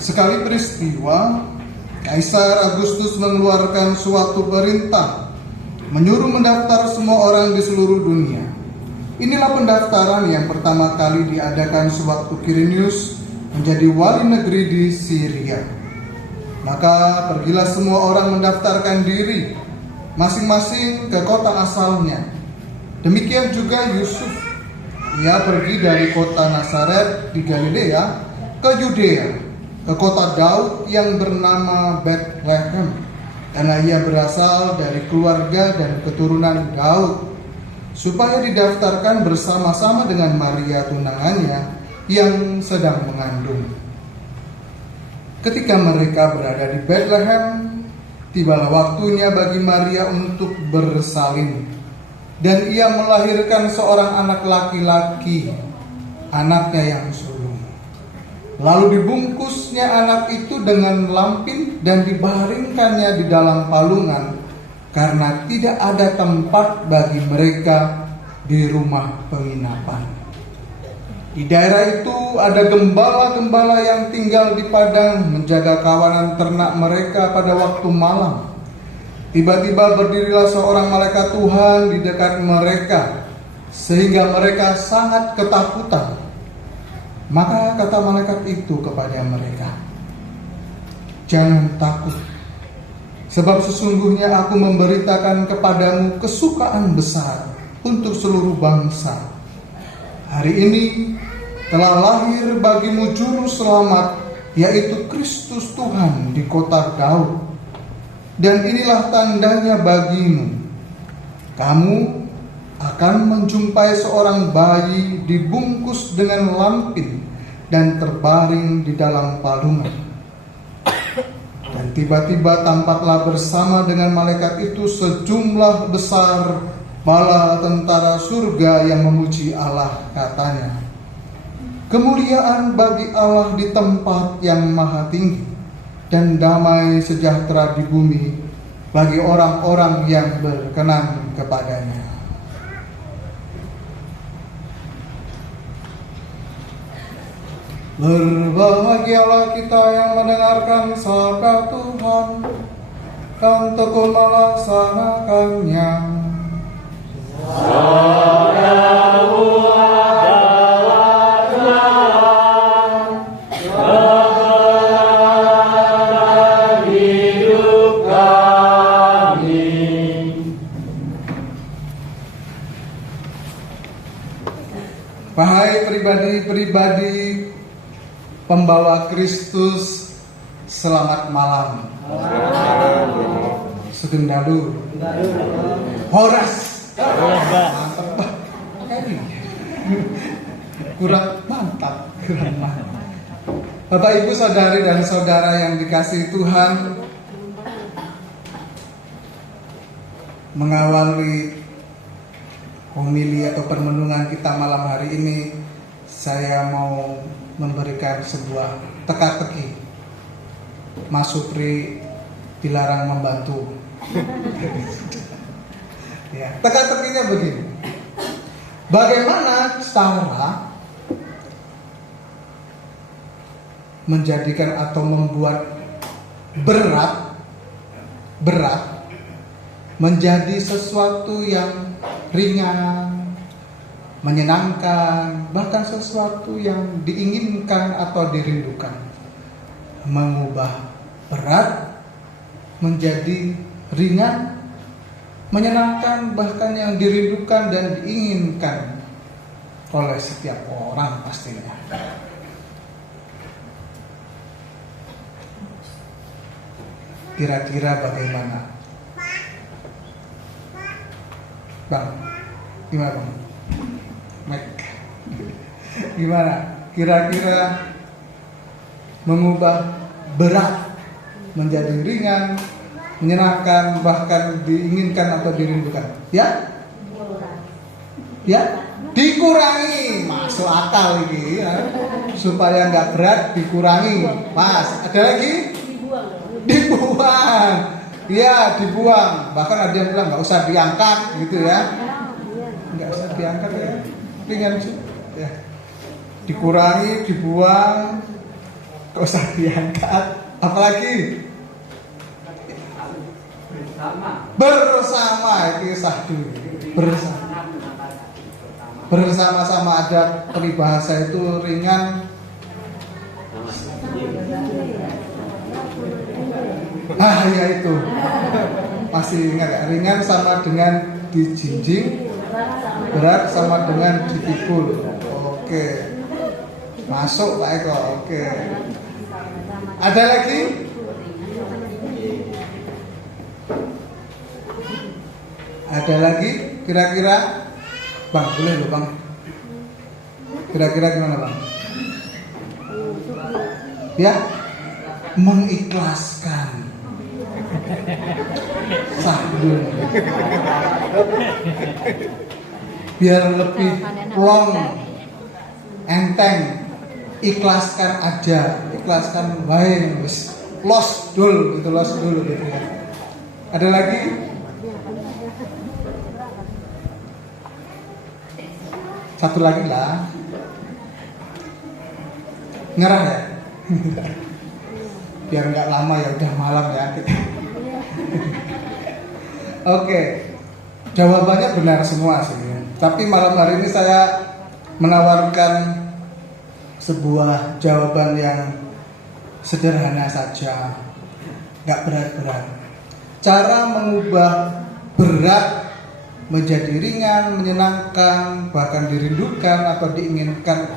Sekali peristiwa, Kaisar Agustus mengeluarkan suatu perintah menyuruh mendaftar semua orang di seluruh dunia. Inilah pendaftaran yang pertama kali diadakan sewaktu Quirinius menjadi wali negeri di Syria. Maka pergilah semua orang mendaftarkan diri masing-masing ke kota asalnya. Demikian juga Yusuf. Ia pergi dari kota Nazaret di Galilea ke Yudea, ke kota Daud yang bernama Bethlehem, karena ia berasal dari keluarga dan keturunan Daud, supaya didaftarkan bersama-sama dengan Maria tunangannya yang sedang mengandung. Ketika mereka berada di Bethlehem, tibalah waktunya bagi Maria untuk bersalin, dan ia melahirkan seorang anak laki-laki, anaknya yang sulung. Lalu dibungkusnya anak itu dengan lampin dan dibaringkannya di dalam palungan, karena tidak ada tempat bagi mereka di rumah penginapan. Di daerah itu ada gembala-gembala yang tinggal di padang menjaga kawanan ternak mereka pada waktu malam. Tiba-tiba berdirilah seorang malaikat Tuhan di dekat mereka, sehingga mereka sangat ketakutan. Maka kata malaikat itu kepada mereka, "Jangan takut, sebab sesungguhnya aku memberitakan kepadamu kesukaan besar untuk seluruh bangsa. Hari ini telah lahir bagimu juru selamat, yaitu Kristus Tuhan di kota Daud. Dan inilah tandanya bagimu. Kamu akan menjumpai seorang bayi dibungkus dengan lampin dan terbaring di dalam palungan." Dan tiba-tiba tampaklah bersama dengan malaikat itu sejumlah besar bala tentara surga yang memuji Allah, katanya, "Kemuliaan bagi Allah di tempat yang maha tinggi, dan damai sejahtera di bumi bagi orang-orang yang berkenan kepadanya." Berbahagialah kita yang mendengarkan sabda Tuhan dan tekun melaksanakannya. Wahai pribadi-pribadi pembawa Kristus, selamat malam. Sugeng dalu. Horas. Mantap. Kurang mantap. Bapak, Ibu, saudari dan saudara yang dikasihi Tuhan, mengawali homili atau permenungan kita malam hari ini, saya mau memberikan sebuah teka-teki. Mas Supri dilarang membantu. Ya, teka-tekinya begini. Bagaimana cara menjadikan atau membuat berat menjadi sesuatu yang ringan, menyenangkan, bahkan sesuatu yang diinginkan atau dirindukan. Mengubah berat menjadi ringan, menyenangkan, bahkan yang dirindukan dan diinginkan oleh setiap orang pastinya. Kira-kira bagaimana, Bang? Gimana, Bang? Gimana? Kira-kira mengubah berat menjadi ringan, menyenangkan, bahkan diinginkan atau dirindukan. Ya? Ya? Dikurangi. Masuk akal ini ya. Supaya nggak berat, dikurangi. Pas. Ada lagi? Dibuang. Iya, dibuang. Bahkan ada yang bilang nggak usah diangkat gitu ya. Nggak usah diangkat ya. Ringan sih. Ya. Dikurangi, dibuang. Kok usah diangkat? Apalagi bersama itu sahdu. Bersama-sama ada peribahasa itu ringan. Ya itu masih ingat ya? Ringan sama dengan dijinjing, berat sama dengan dipikul. Oke, masuk Pak Eko. Oke, ada lagi? Ada lagi? Kira-kira Bang, boleh loh Bang. Kira-kira gimana Bang? Ya, mengikhlaskan sahdu biar lebih plong, enteng. Ikhlaskan aja, ikhlaskan baik, los dulu gitu ya. Ada lagi? Satu lagi lah. Nyerah ya? Biar nggak lama ya, udah malam ya. Oke, jawabannya benar semua sih. Tapi malam hari ini saya menawarkan sebuah jawaban yang sederhana saja, nggak berat-berat. Cara mengubah berat menjadi ringan, menyenangkan, bahkan dirindukan atau diinginkan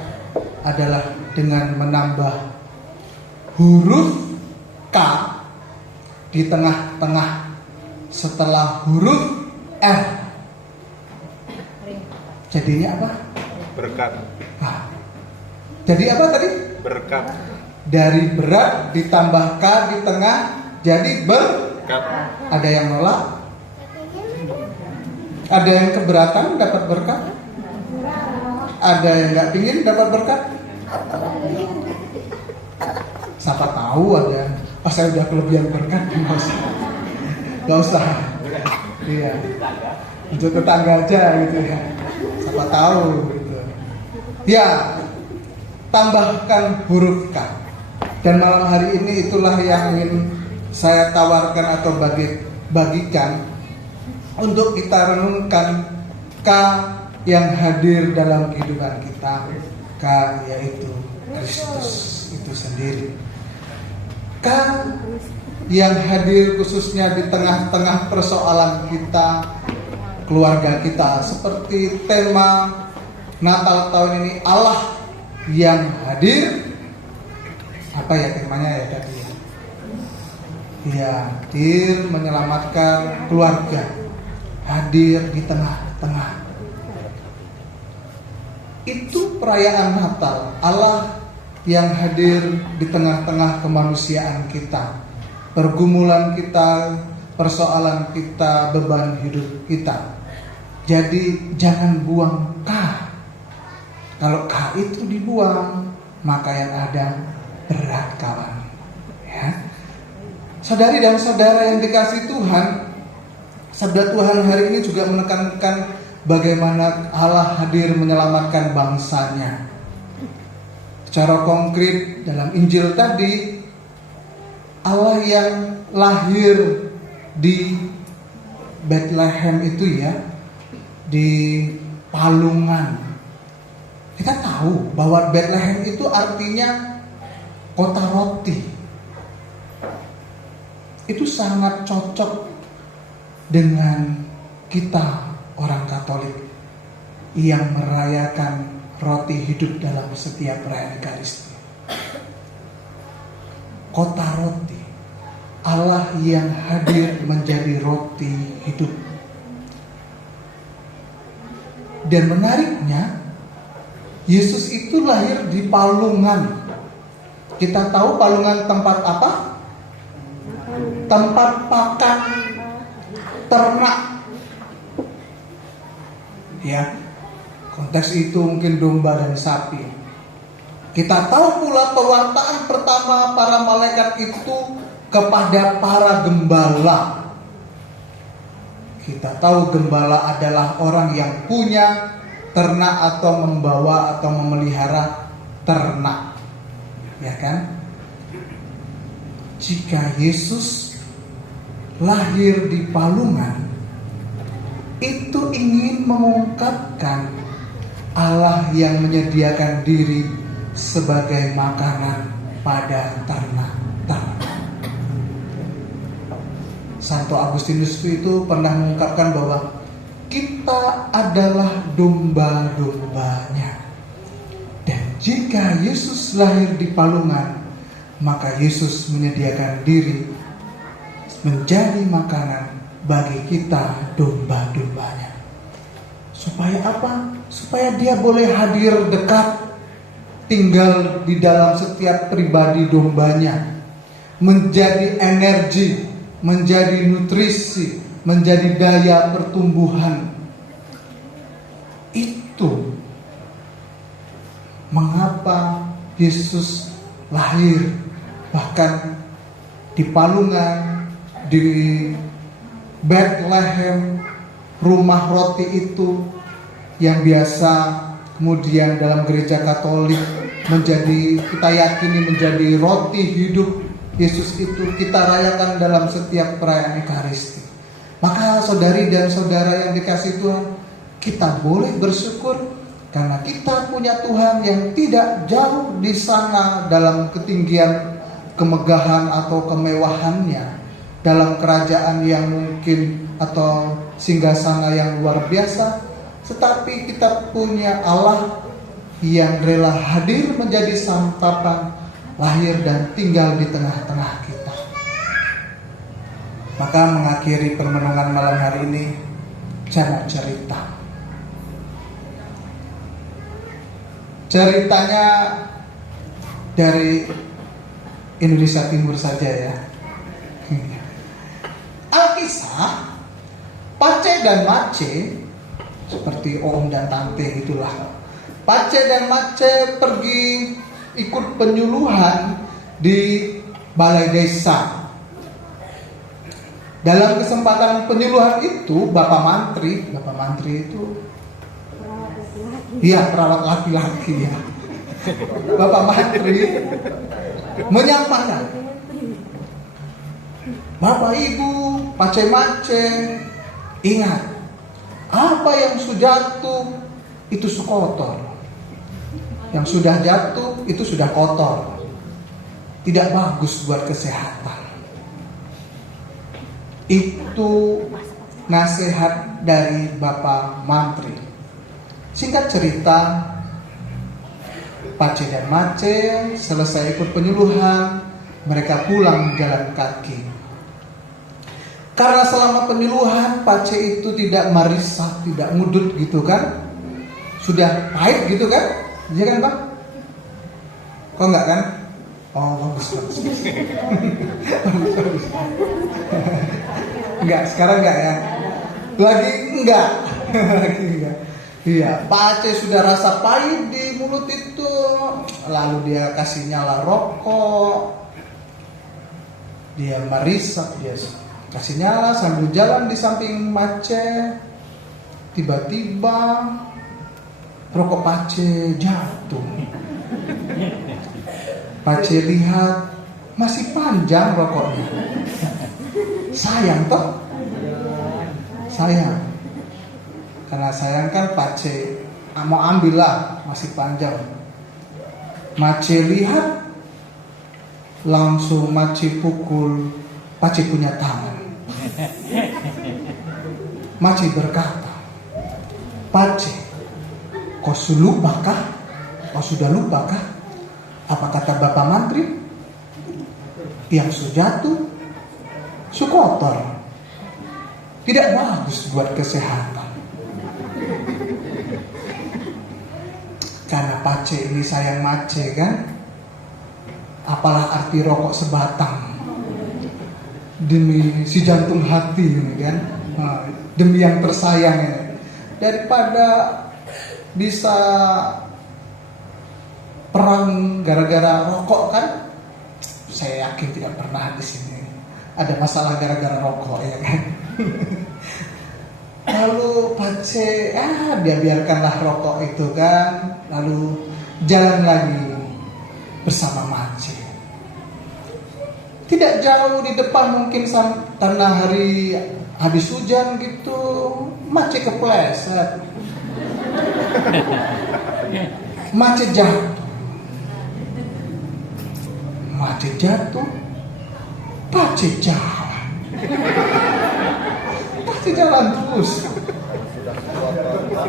adalah dengan menambah huruf K di tengah-tengah setelah huruf R. Jadinya apa? Berkat. Jadi apa tadi? Berkat. Dari berat ditambah K di tengah jadi berkat. Ada yang nolak? Ada yang keberatan dapat berkat? Ada yang nggak pingin dapat berkat? Siapa tahu ada. Saya udah kelebihan berkat, nggak usah. Iya. Untuk tetangga aja gitu ya. Siapa tahu gitu. Ya, tambahkan huruf K. Dan malam hari ini itulah yang ingin saya tawarkan atau bagikan untuk kita renungkan K yang hadir dalam kehidupan kita. K yaitu Kristus itu sendiri. K yang hadir khususnya di tengah-tengah persoalan kita, keluarga kita, seperti tema Natal tahun ini, Allah yang hadir. Apa ya temanya ya tadi? Ya, hadir menyelamatkan keluarga, hadir di tengah-tengah. Itu perayaan Natal, Allah yang hadir di tengah-tengah kemanusiaan kita, pergumulan kita, persoalan kita, beban hidup kita. Jadi jangan buang K. Kalau K itu dibuang, maka yang ada berat kawan. Ya. Saudari dan saudara yang dikasihi Tuhan, sabda Tuhan hari ini juga menekankan bagaimana Allah hadir menyelamatkan bangsanya. Secara konkret dalam Injil tadi, Allah yang lahir di Bethlehem itu ya, di palungan. Kita tahu bahwa Bethlehem itu artinya kota roti. Itu sangat cocok dengan kita orang Katolik yang merayakan roti hidup dalam setiap perayaan Ekaristi. Kota roti, Allah yang hadir menjadi roti hidup. Dan menariknya, Yesus itu lahir di palungan. Kita tahu palungan tempat apa? Tempat pakan ternak. Ya, konteks itu mungkin domba dan sapi. Kita tahu pula pewartaan pertama para malaikat itu kepada para gembala. Kita tahu gembala adalah orang yang punya ternak atau membawa atau memelihara ternak. Ya kan? jika Yesus lahir di palungan, itu ingin mengungkapkan Allah yang menyediakan diri sebagai makanan pada ternak-ternak. Santo Agustinus itu pernah mengungkapkan bahwa kita adalah domba-dombanya. Dan jika Yesus lahir di palungan, maka Yesus menyediakan diri menjadi makanan bagi kita domba-dombanya. Supaya apa? Supaya dia boleh hadir dekat, tinggal di dalam setiap pribadi dombanya, menjadi energi, menjadi nutrisi, menjadi daya pertumbuhan. Itu mengapa Yesus lahir bahkan di palungan, di Bethlehem, rumah roti itu yang biasa kemudian dalam gereja Katolik kita yakini menjadi roti hidup Yesus itu kita rayakan dalam setiap perayaan Ekaristi. Maka saudari dan saudara yang dikasihi Tuhan, kita boleh bersyukur karena kita punya Tuhan yang tidak jauh di sana dalam ketinggian kemegahan atau kemewahannya, dalam kerajaan yang mungkin atau singgasana yang luar biasa, tetapi kita punya Allah yang rela hadir menjadi santapan, lahir dan tinggal di tengah-tengah kita. Maka mengakhiri permenungan malam hari ini, saya mau cerita. Ceritanya dari Indonesia Timur saja ya. Alkisah, Pace dan Mace, seperti om dan tante itulah. Pace dan Mace pergi ikut penyuluhan di balai desa. Dalam kesempatan penyuluhan itu, Bapak Mantri itu perawat laki-laki ya. Bapak Mantri menyampaikan, Bapak Ibu, Pace-Mace, ingat, apa yang sudah jatuh itu kotor. Yang sudah jatuh itu sudah kotor. Tidak bagus buat kesehatan. Itu nasihat dari Bapak Mantri. Singkat cerita, Pace dan Mace selesai ikut penyuluhan, mereka pulang jalan kaki. Karena selama penyuluhan Pace itu tidak marisa, tidak ngudut gitu kan. Sudah pahit gitu kan? Iya kan Pak? Kok enggak kan? Oh bagus. Enggak, sekarang enggak ya? Lagi enggak. Iya, Pace sudah rasa pahit di mulut itu. Lalu dia kasih nyala rokok. Dia marisa, dia kasih nyala sambil jalan di samping Mace. Tiba-tiba rokok Pace jatuh. Pace lihat masih panjang rokoknya. Sayang toh? Sayang. Karena sayang kan Pace mau ambil lah, masih panjang. Mace lihat, langsung Mace pukul Pace punya tangan. Mace berkata, Pace, kau sudah lupakah? Apa kata Bapak Mantri? Yang sujatuh, kotor. Tidak bagus buat kesehatan. Karena Pace ini sayang Mace kan? Apalah arti rokok sebatang demi si jantung hati ini kan? Demi yang tersayang ini. Daripada bisa perang gara-gara rokok kan? Saya yakin tidak pernah di sini ada masalah gara-gara rokok ya kan? Lalu Pace, dia biarkanlah rokok itu kan, lalu jalan lagi bersama Mace. Tidak jauh di depan mungkin karena hari habis hujan gitu, macet kepleset. Macet jatuh. Macet jatuh. Macet jalan. Macet jalan terus.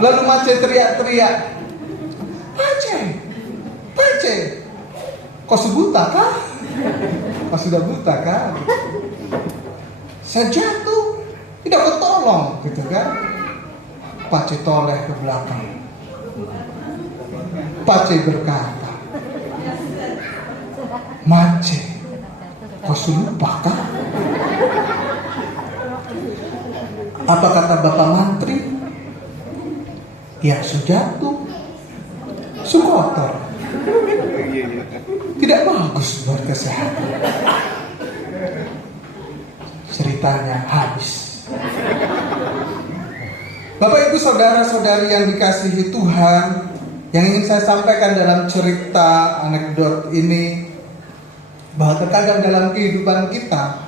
Lalu macet teriak-teriak. Macet. Kau sebuta kah? Kau sudah buta kah? Saya jatuh, tidak ketolong, gitu kan? Pace toleh ke belakang. Pace berkata, Mace, kau lupa kah? Apa kata Bapak Mantri? Ya jatuh, kotor. Tidak bagus buat kesehatan. Ceritanya habis. Bapak Ibu saudara-saudari yang dikasihi Tuhan, yang ingin saya sampaikan dalam cerita anekdot ini, bahwa terkadang dalam kehidupan kita,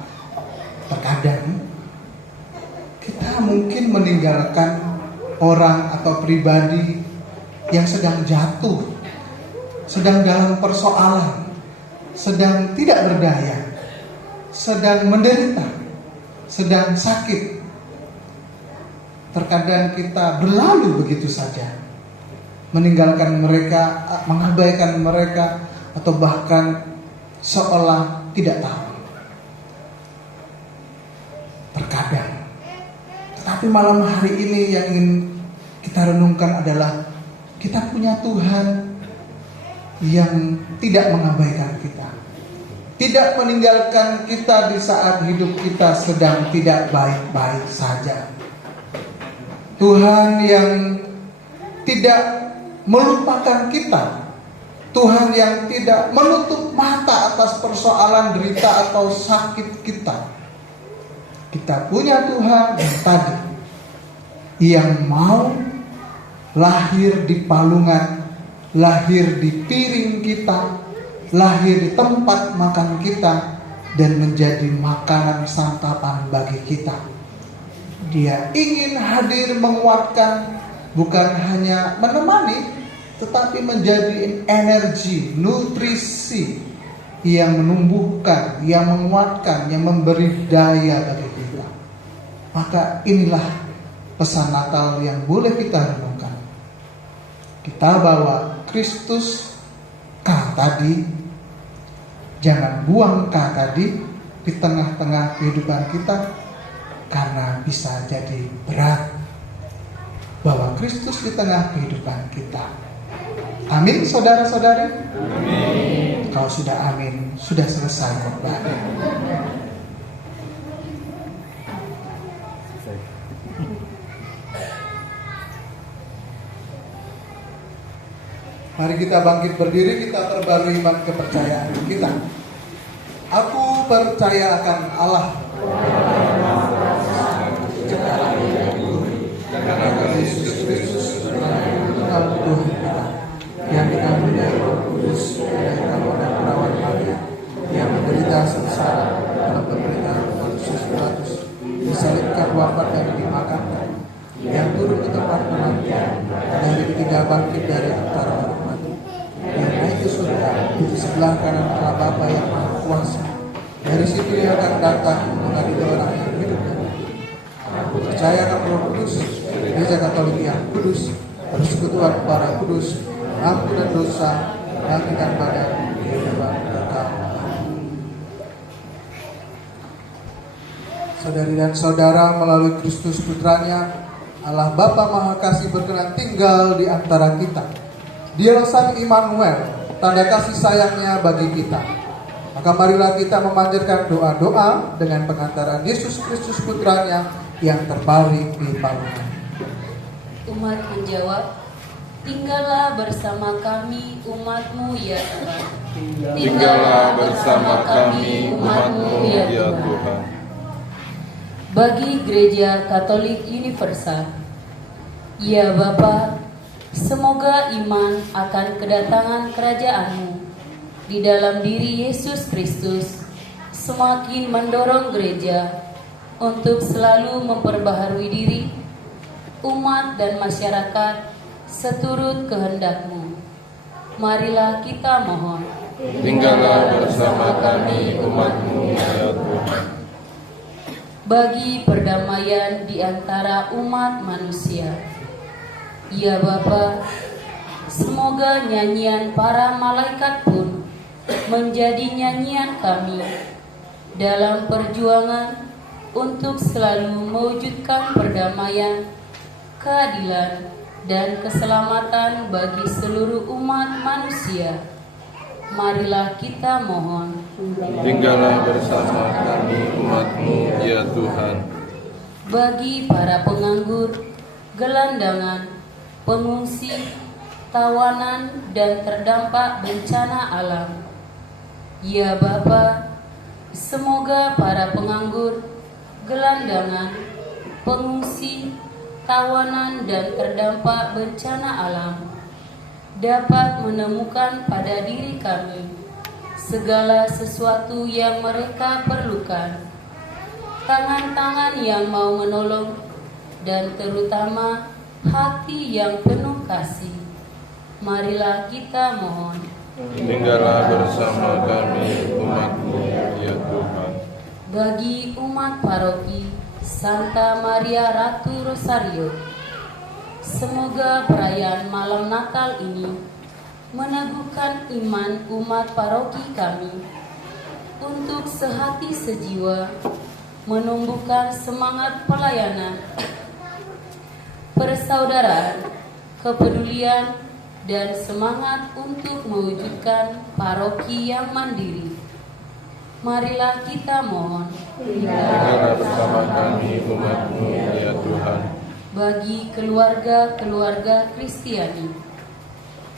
terkadang kita mungkin meninggalkan orang atau pribadi yang sedang jatuh, sedang dalam persoalan, sedang tidak berdaya, sedang menderita, sedang sakit. Terkadang kita berlalu begitu saja, meninggalkan mereka, mengabaikan mereka, atau bahkan seolah tidak tahu. Terkadang. Tetapi malam hari ini yang ingin kita renungkan adalah kita punya Tuhan yang tidak mengabaikan kita, tidak meninggalkan kita di saat hidup kita sedang tidak baik-baik saja. Tuhan yang tidak melupakan kita, Tuhan yang tidak menutup mata atas persoalan derita atau sakit kita. Kita punya Tuhan yang tadi, yang mau lahir di palungan, lahir di piring kita, lahir di tempat makan kita, dan menjadi makanan santapan bagi kita. Dia ingin hadir menguatkan, bukan hanya menemani, tetapi menjadi energi, nutrisi yang menumbuhkan, yang menguatkan, yang memberi daya bagi kita. Maka inilah pesan Natal yang boleh kita renungkan. Kita bawa Kristus K tadi, jangan buang K tadi di tengah-tengah kehidupan kita, karena bisa jadi berat. Bawa Kristus di tengah kehidupan kita. Amin, saudara-saudari. Amin. Kalau sudah amin, sudah selesai khotbah. Mari kita bangkit berdiri, kita perbarui iman kepercayaan kita. Aku percaya akan Allah, Yesus Kristus, Tuhan kita, yang dikandung dari Roh Kudus, dari kawan dan perawat Maria, yang menderita sengsara dalam pemerintahan Pontius Pilatus, disalibkan, wafat dan dimakamkan, yang turun ke tempat kematian, dan hari ketiga bangkit dari antara orang mati, yang naik ke surga, di sebelah kanan Allah Bapa yang Maha Kuasa. Dari situ dia akan datang mengadili orang yang hidup dan mati. Aku percaya akan Roh Kudus, Gereja Katolik yang kudus, persekutuan para kudus, ampunan dosa, bangkitan badan, kehidupan kekal. Saudari dan saudara, melalui Kristus Putranya, Allah Bapa Maha Kasih berkenan tinggal di antara kita. Dialah Sang Immanuel, tanda kasih sayangnya bagi kita. Maka marilah kita memanjatkan doa-doa dengan pengantaran Yesus Kristus Putranya yang terbaring di palungan. Umat menjawab, tinggallah bersama kami umat-Mu ya Tuhan. Tinggallah bersama kami umat-Mu ya Tuhan. Bagi Gereja Katolik Universal, ya Bapa, semoga iman akan kedatangan kerajaan-Mu di dalam diri Yesus Kristus semakin mendorong gereja untuk selalu memperbaharui diri, umat dan masyarakat seturut kehendak-Mu. Marilah kita mohon. Tinggallah bersama kami umat-Mu ya Tuhan. Bagi perdamaian di antara umat manusia, ya Bapa, semoga nyanyian para malaikat pun menjadi nyanyian kami dalam perjuangan untuk selalu mewujudkan perdamaian, keadilan, dan keselamatan bagi seluruh umat manusia. Marilah kita mohon. Tinggallah bersama kami umat-Mu ya Tuhan. Bagi para penganggur, gelandangan, pengungsi, tawanan, dan terdampak bencana alam, ya Bapa, semoga para penganggur, gelandangan, pengungsi, tawanan, dan terdampak bencana alam dapat menemukan pada diri kami segala sesuatu yang mereka perlukan, tangan-tangan yang mau menolong, dan terutama hati yang penuh kasih. Marilah kita mohon. Tinggallah bersama kami umat-Mu ya Tuhan. Bagi umat paroki Santa Maria Ratu Rosario, semoga perayaan malam Natal ini meneguhkan iman umat paroki kami untuk sehati sejiwa menumbuhkan semangat pelayanan, persaudaraan, kepedulian, dan semangat untuk mewujudkan paroki yang mandiri. Marilah kita mohon. Tinggallah bersama kami umat-Mu ya Tuhan. Bagi keluarga-keluarga Kristiani,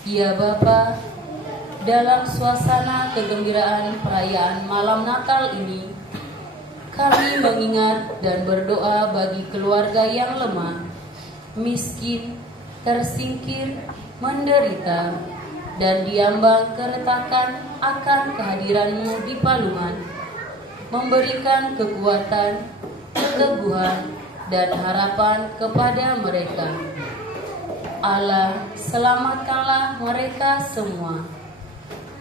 ya Bapa, dalam suasana kegembiraan perayaan malam Natal ini, kami mengingat dan berdoa bagi keluarga yang lemah, miskin, tersingkir, menderita, dan diambang keretakan akan kehadiran-Mu di Palungan, memberikan kekuatan, keteguhan, dan harapan kepada mereka. Allah, selamatkanlah mereka semua.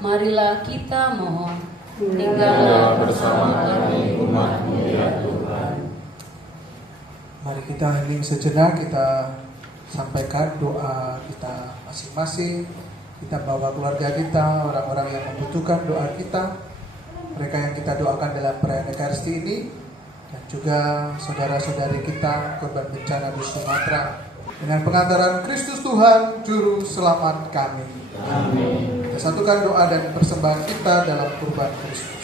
Marilah kita mohon. Tinggallah bersama kami umat-Mu ya Tuhan. Mari kita hening sejenak, kita sampaikan doa kita masing-masing. Kita bawa keluarga kita, orang-orang yang membutuhkan doa kita, mereka yang kita doakan dalam perayaan Ekaristi ini, dan juga saudara-saudari kita korban bencana di Sumatera. Dengan pengantaran Kristus Tuhan, Juru Selamat kami. Amin. Kita satukan doa dan persembahan kita dalam kurban Kristus.